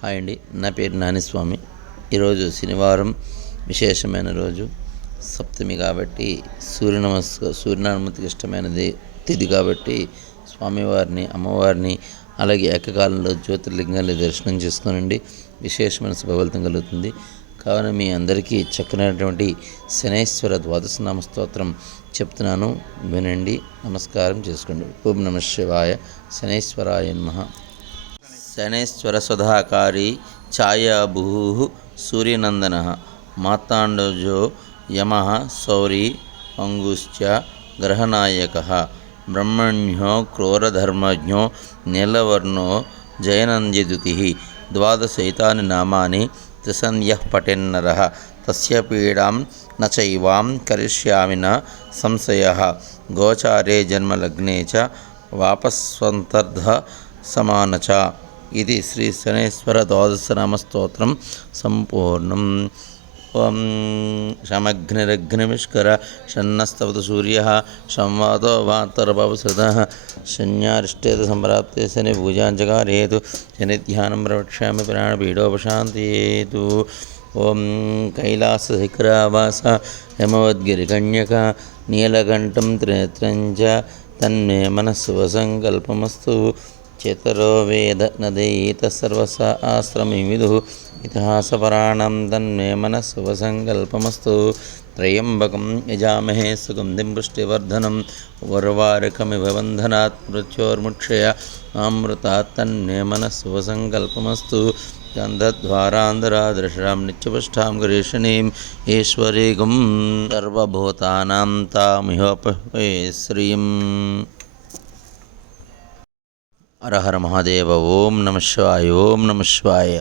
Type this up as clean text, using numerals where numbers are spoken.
Hi అండి, నా పేరు నానిస్వామి. ఈరోజు శనివారం, విశేషమైన రోజు, సప్తమి కాబట్టి సూర్యనారాయణమూర్తికి ఇష్టమైనది తిథి కాబట్టి స్వామివారిని, అమ్మవారిని, అలాగే ఏకకాలంలో జ్యోతిర్లింగాన్ని దర్శనం చేసుకోనండి విశేషమైన శుభఫలితం కలుగుతుంది. కావున మీ అందరికీ చక్కనైనటువంటి శనైశ్వర ద్వాదశనామ స్తోత్రం చెప్తున్నాను, వినండి, నమస్కారం చేసుకోండి. ఓం నమః శివాయ. శనైశ్వరాయ నమః. శనైశ్వర సుధాకారి ఛాయాభూ సూర్యనందన మార్తాండజో యమః సౌరీ అంగుశ్చ గ్రహనాయక బ్రహ్మణ్యో క్రూరధర్మజ్ఞో నీలవర్ణో జయనంద్యదుతి ద్వాదశైతాని నామాని త్రిసంధ్యః పఠేన్నరః తస్య పీడాం న చైవాం కరిష్యామి న సంశయః గోచారే జన్మలగ్నే చ వాపస్వంతర్ధ సమాన చ. ఇది శ్రీ శనైశ్వర ద్వాదశనామ స్తోత్రం సంపూర్ణం. ఓం శమగ్నిరగ్నిమిష్కర షన్నస్తవతు సూర్య సంవాదో వాతరపవసృతః శన్యారిష్టేత సంప్రాప్తే శని పూజాంచకారేతు శనిధ్యానం ప్రవక్ష్యామి ప్రాణపీడోపశాంతయేతు. ఓం కైలాసశిఖరావాస హేమవద్గిరికన్యక నీలకంఠం త్రినేత్రం చ తన్మే మనఃశుభసంకల్పమస్తు. చేతరో వేద నదైత సర్వశాస్త్రమిదం విదుః ఇతిహాసపురాణం తన్మే మనఃశుభసంకల్పమస్తు. త్రయంబకం యజామహే సుగంధిం పుష్టివర్ధనం ఉర్వారుకమివ బంధనాత్ మృత్యోర్ముక్షయామృతాత్ తన్మే మనఃశుభసంకల్పమస్తు. గంధద్వారాంధరాదృశాం నిత్యపుష్టాం గరీషణీం ఈశ్వరీగం సర్వభూతానాం తామిహోపహే శ్రీం. హర హర మహాదేవ. ఓం నమః శివాయ. ఓం నమః శివాయ.